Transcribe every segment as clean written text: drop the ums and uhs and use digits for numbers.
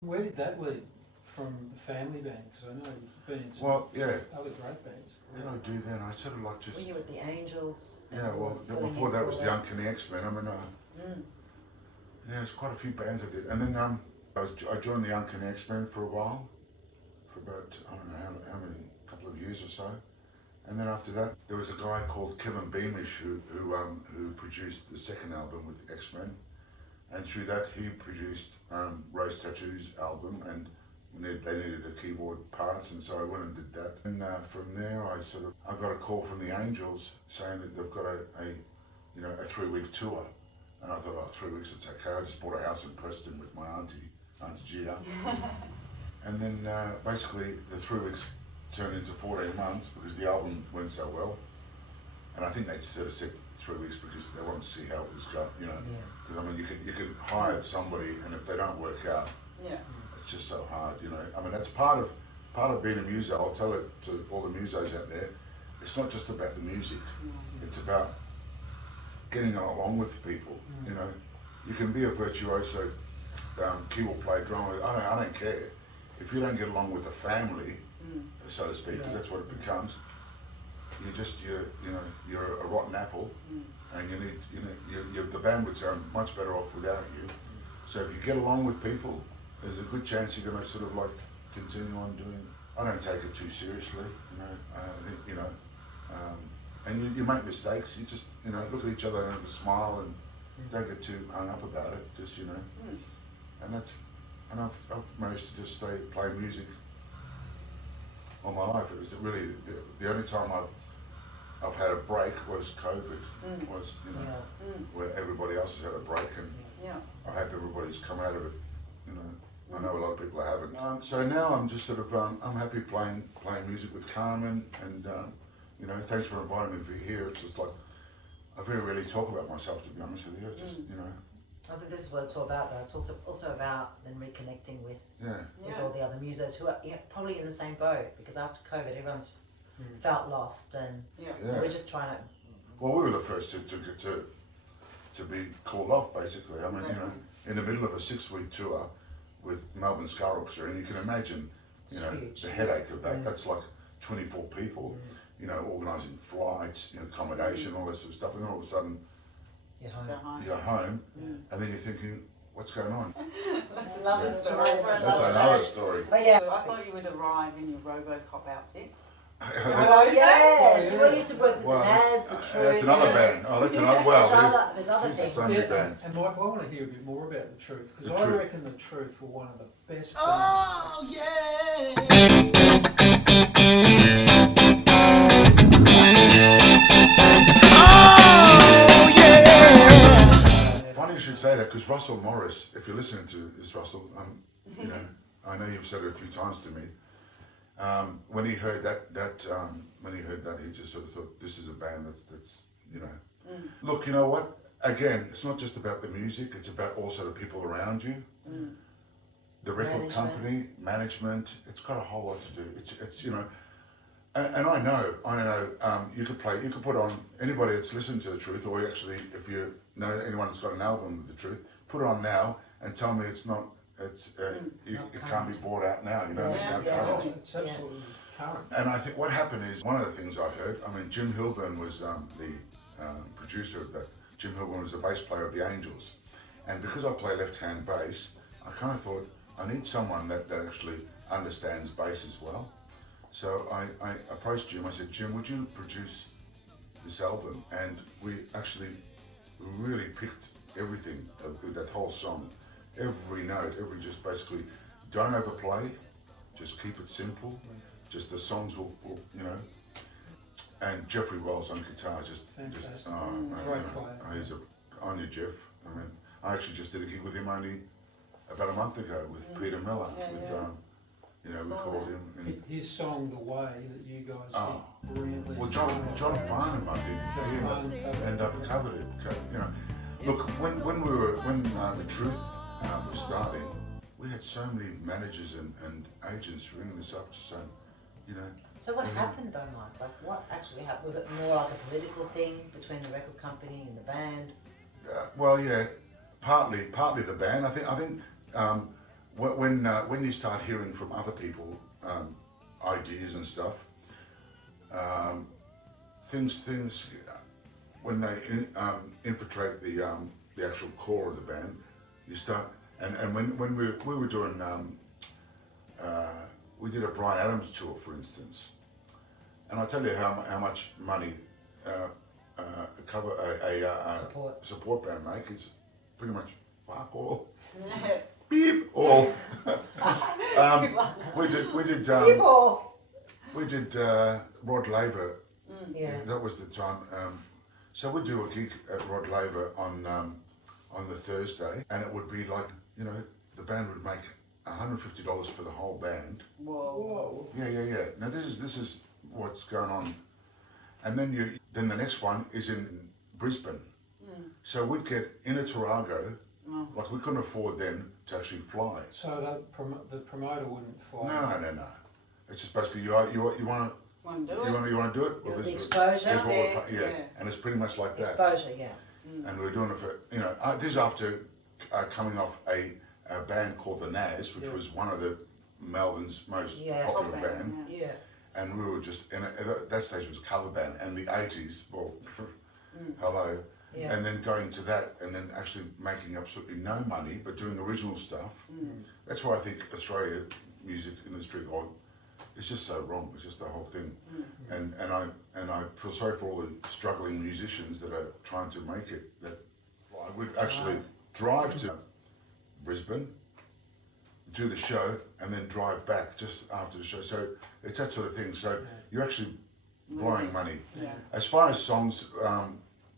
Where did that lead from the family band? Because I know you've been in some Well, yeah. other great bands. What did I do then? I sort of like just... Were you with the Angels? Yeah, well, before that was the Uncanny X-Men. I mean, yeah, there's quite a few bands I did. And then I joined the Uncanny X-Men for a while, for about, I don't know how many, couple of years or so. And then after that, there was a guy called Kevin Beamish who produced the second album with X-Men. And through that, he produced Rose Tattoo's album, and they needed a keyboard parts, and so I went and did that. And from there, I got a call from the Angels saying that they've got a 3-week tour. And I thought, 3 weeks, it's okay. I just bought a house in Preston with my Auntie Gia. And then basically the 3 weeks turned into 14 months because the album went so well. And I think they sort of said 3 weeks because they wanted to see how it was going, you know. Because I mean, you could hire somebody, and if they don't work out, it's just so hard, you know. I mean, that's part of being a muso. I'll tell it to all the musos out there. It's not just about the music. It's about getting along with people. You know, you can be a virtuoso keyboard player, drummer. I don't care if you don't get along with the family, so to speak, because that's what it becomes. You're a rotten apple, and the band would sound much better off without you. So if you get along with people, there's a good chance you're going to sort of like continue on doing. I don't take it too seriously, you know. I think, you know, and you make mistakes. You just, you know, look at each other and have a smile and don't get too hung up about it. Just, you know, and I've managed to just play music all my life. It was really the only time I've had a break was COVID, was, you know, where everybody else has had a break, and I hope everybody's come out of it, you know. I know a lot of people haven't. So now I'm just sort of, I'm happy playing music with Carmen, and you know, thanks for inviting me here. It's just like, I very rarely talk about myself, to be honest with you. It's just, you know. I think this is what it's all about, though. It's also about then reconnecting with all the other musos who are probably in the same boat, because after COVID, everyone's felt lost, and so we're just trying to. Well, we were the first to be called off, basically. I mean, you know, in the middle of a 6-week tour with Melbourne Ska Orchestra, and you can imagine, you know, the headache of that. That's like 24 people, you know, organising flights, you know, accommodation, all this sort of stuff, and all of a sudden, you're home, and then you're thinking, what's going on? That's another story. That's another story. But yeah, I thought you would arrive in your RoboCop outfit. Yes, we used to work with the Naz, the Truth. That's another band. Oh, that's another. Well, there's other things. And Michael, I want to hear a bit more about the Truth, because I reckon the Truth were one of the best. Oh yeah. Funny you should say that, because Russell Morris, if you're listening to this, Russell, you know, I know you've said it a few times to me. When he heard that, he just sort of thought, this is a band that's you know. Look, you know what? Again, it's not just about the music, it's about also the people around you. The record company, management, it's got a whole lot to do. It's you know, and I know, you could put on, anybody that's listened to The Truth, or actually, if you know anyone that's got an album with The Truth, put it on now and tell me it's not, it can't be bought out now, you know. It's absolutely current. And I think what happened is, one of the things I heard, I mean, Jim Hilburn was the producer of that. Jim Hilburn was the bass player of the Angels. And because I play left-hand bass, I kind of thought, I need someone that actually understands bass as well. So I approached Jim. I said, Jim, would you produce this album? And we actually really picked everything, that whole song, every note, just basically, don't overplay, just keep it simple, just the songs will you know. And Jeffrey Rolls on guitar, he's on your Jeff. I mean, I actually just did a gig with him only about a month ago with Peter Miller. You know, we called him. His song, The Way, that you guys did brilliantly. Well, John Farnham, I think, ended up covered it. You know, look, when The Truth was starting, we had so many managers and agents ringing us up to say, you know. So what happened though, Mike? Like, what actually happened? Was it more like a political thing between the record company and the band? Well, yeah, partly the band. I think when you start hearing from other people ideas and stuff, things when they infiltrate the actual core of the band, you start and when we were doing we did a Bryan Adams tour, for instance, and I tell you how much money a support band make. It's pretty much fuck all. Beep all. we did Rod Laver. Yeah. That was the time. So we'd do a gig at Rod Laver on the Thursday, and it would be like, you know, the band would make $150 for the whole band. Whoa. Yeah. Now this is what's going on, and then the next one is in Brisbane. So we'd get in a Tarago, like we couldn't afford then to actually fly. So the promoter wouldn't fly? No. It's just basically you want to do it. You want to do it. Well, The exposure. Here's what and it's pretty much like that. Exposure, yeah. And we were doing it for this is after coming off a band called the Naz, which was one of the Melbourne's most popular band. Yeah. And we were just at that stage was cover band, and the 80s. Well, hello. Yeah. And then going to that, and then actually making absolutely no money, but doing original stuff. That's why I think Australia music industry, it's just so wrong. It's just the whole thing. And I feel sorry for all the struggling musicians that are trying to make it. That I would actually drive to Brisbane, do the show, and then drive back just after the show. So it's that sort of thing. So you're actually blowing money. Yeah. As far as songs,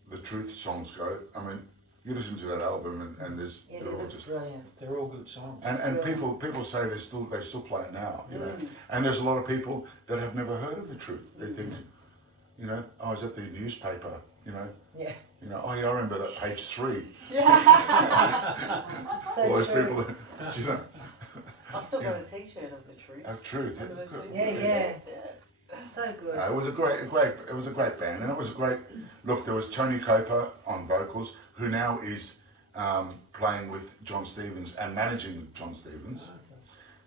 the Truth songs go, I mean, you listen to that album and there's It's brilliant. They're all good songs. and people say they still play it now, you know. And there's a lot of people that have never heard of the Truth. They think, you know, I was at the newspaper, you know. Yeah. You know, I remember that page 3. So All those true. people that, you know, I've still got a T-shirt of the Truth. have Truth. Remember the Truth? Yeah. So good. It was a great band, and it was a great look. There was Tony Coper on vocals, who now is playing with John Stevens and managing John Stevens.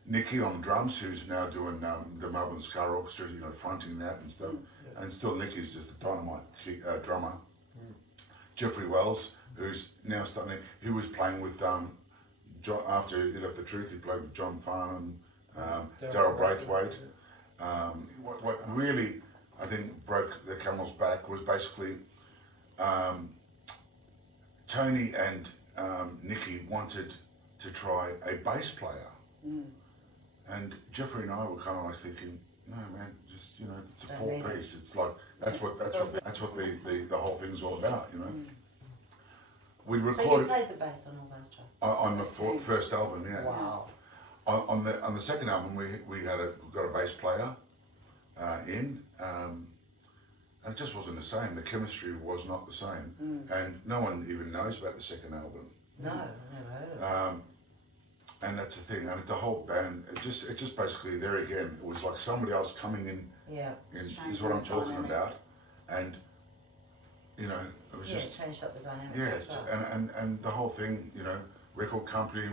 Nikki on drums, who's now doing the Melbourne Ska Orchestra, you know, fronting that and stuff. And still Nikki's just a dynamite drummer. Jeffrey Wells, who's now he was playing with John, after he left the Truth, he played with John Farnham, Darryl Braithwaite. What really, I think, broke the camel's back was basically Tony and Nikki wanted to try a bass player. And Jeffrey and I were kind of like thinking, no man, just, you know, it's a full piece. It's like that's what the whole thing's all about, you know. We recorded. So you played the bass on all those tracks? On the first album, yeah. Wow. On the second album, we got a bass player in, and it just wasn't the same. The chemistry was not the same, and no one even knows about the second album. No, I've never heard of it. And that's the thing. And the whole band, it just basically there again. It was like somebody else coming in. Yeah. Is what I'm talking about, and you know, it was just it changed up the dynamics. yeah, as well. and the whole thing, you know, record company.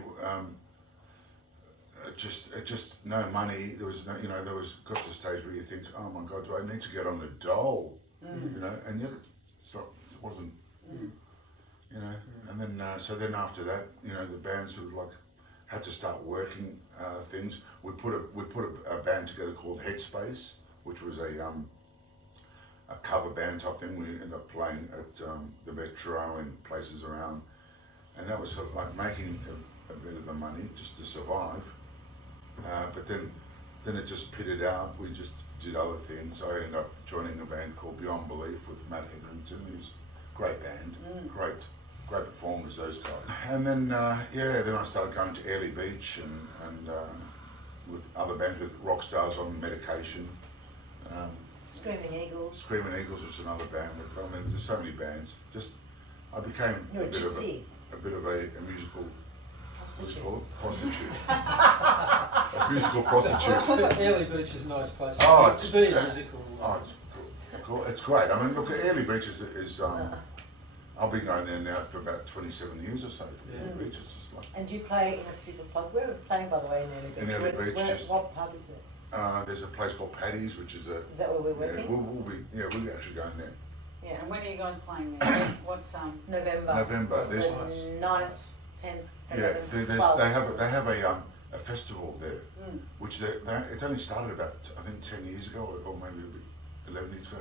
Just no money. There was no, you know, got to the stage where you think, oh my God, do I need to get on the dole? You know, and yet it wasn't. You know, and then so then after that, you know, the band sort of like had to start working things. We put a band together called Headspace, which was a cover band type thing. We ended up playing at the Metro and places around, and that was sort of like making a bit of the money just to survive. But then it just pitted out. We just did other things. I ended up joining a band called Beyond Belief with Matt Hetherington, who's a great band, great performers, those guys. And then then I started going to Airlie Beach and with other bands, with Rockstars on Medication. Screaming Eagles. Screaming Eagles was another band. I mean, there's so many bands. Just I became You're a bit of a musical. Prostitute. Prostitute. A musical prostitute. Airlie Beach is a nice place Oh, to be a musical. Oh, it's cool. It's great. I mean, look, Airlie Beach is I've been going there now for about 27 years or so. Yeah. The beach. It's just like And do you play in a particular pub? Where are we playing, by the way, in Early Beach? In Early Beach, just- what pub is it? there's a place called Paddy's, which is a Is that where we're yeah. working? We'll be actually going there. Yeah. And when are you guys playing there? What November. November. There's The 9th, 10th, yeah. 11th, They 12th. have a festival there, which it only started about I think 10 years ago or maybe 11 years ago,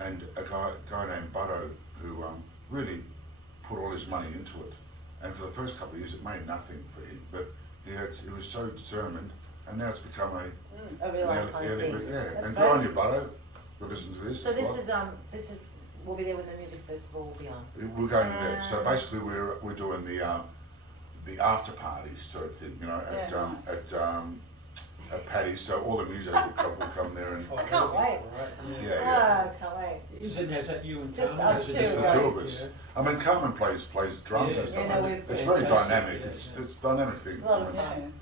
and a guy named Buddo who really put all his money into it, and for the first couple of years it made nothing for him, but he was so determined, and now it's become A real life kind of thing. yeah. That's And great. good on you, Buddo, for listening to this. So as well. this is we'll be there when the music festival will be on. We're going there. So basically, we're doing the after party sort of thing, you know, at Paddy's. So all the music will come there, and Oh, I can't that'll be wait. great, yeah, yeah. yeah. Can't wait. Isn't that you and Just Carmen? us Is it two, Just the right. two of us. Yeah. I mean, Carmen plays drums Yeah. and stuff. Yeah, no, and we've- it's very Fantastic, dynamic. yeah. It's a dynamic thing. A lot of Yeah. fun.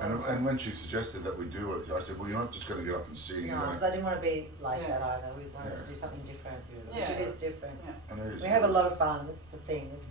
And when she suggested that we do it, I said, well, you're not just going to get up and sing. No, because I didn't want to be like Yeah. that either. We wanted Yeah. to do something different, Yeah. which it is different. Yeah. And it is- We have a lot of fun. That's the thing. It's